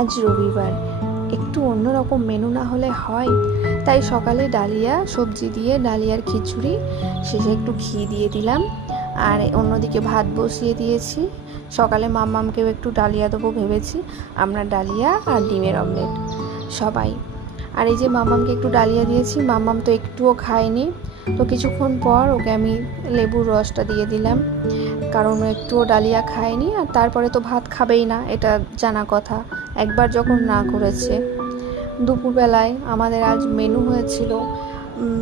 আজ রবিবার, একটু অন্যরকম মেনু না হলে হয়। তাই সকালে ডালিয়া সবজি দিয়ে ডালিয়ার খিচুড়ি, শেষে একটু ঘি দিয়ে দিলাম। আর অন্যদিকে ভাত বসিয়ে দিয়েছি। সকালে মাম্মামকেও একটু ডালিয়া দেবো ভেবেছি। আমরা ডালিয়া আর ডিমের অমলেট সবাই। আর এই যে মাম্মামকে একটু ডালিয়া দিয়েছি, মাম্মাম তো একটুও খায়নি। তো কিছুক্ষণ পর ওকে আমি লেবুর রসটা দিয়ে দিলাম, কারণ ও একটুও ডালিয়া খায়নি। আর তারপরে তো ভাত খাবেই না, এটা জানা কথা, একবার যখন না করেছে। দুপুরবেলায় আমাদের আজ মেনু হয়েছিল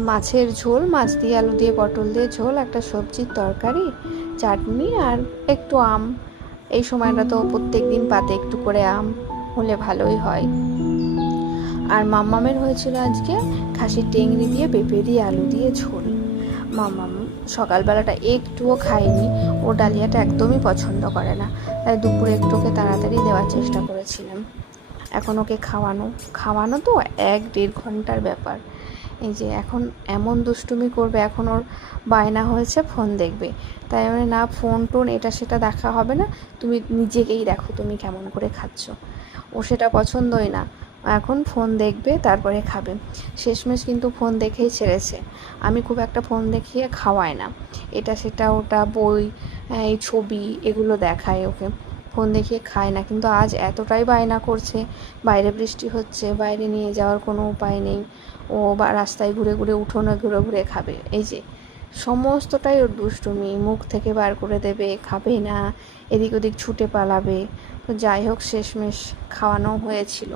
মাছের ঝোল, মাছ দিয়ে আলু দিয়ে পটল দিয়ে ঝোল, একটা সবজির তরকারি, চাটনি আর একটু আম। এই সময়টা তো প্রত্যেক দিন পাতে একটু করে আম হলে ভালোই হয়। আর মাম্মামের হয়েছিল আজকে খাসির টেংরি দিয়ে পেঁপে দিয়ে আলু দিয়ে ঝোল। মাম্মাম সকালবেলাটা একটুও খায়নি, ও ডালিয়াটা একদমই পছন্দ করে না। তাই দুপুরে একটু ওকে তাড়াতাড়ি দেওয়ার চেষ্টা করেছিলাম। এখন ওকে খাওয়ানো তো 1-1.5 ঘন্টার ব্যাপার। এই যে এখন এমন দুষ্টুমি করবে, এখন ওর বায়না হয়েছে ফোন দেখবে। তাই মানে না, ফোন টোন এটা সেটা দেখা হবে না, তুমি নিজেকেই দেখো তুমি কেমন করে খাচ্ছ। ও সেটা পছন্দই না, এখন ফোন দেখবে তারপরে খাবে। শেষমেশ কিন্তু ফোন দেখেই ছেড়েছে। আমি খুব একটা ফোন দেখিয়ে খাওয়াই না, এটা সেটা ওটা বই, এই ছবি এগুলো দেখায় ওকে, ফোন দেখিয়ে খায় না। কিন্তু আজ এতটাই বায়না করছে, বাইরে বৃষ্টি হচ্ছে, বাইরে নিয়ে যাওয়ার কোনো উপায় নেই, ও বা রাস্তায় ঘুরে ঘুরে উঠোনে ঘুরে ঘুরে খাবে। এই যে সমস্তটাই ওর দুষ্টুমি, মুখ থেকে বার করে দেবে, খাবে না, এদিক ওদিক ছুটে পালাবে। তো যাই হোক, শেষমেশ খাওয়ানো হয়েছিল।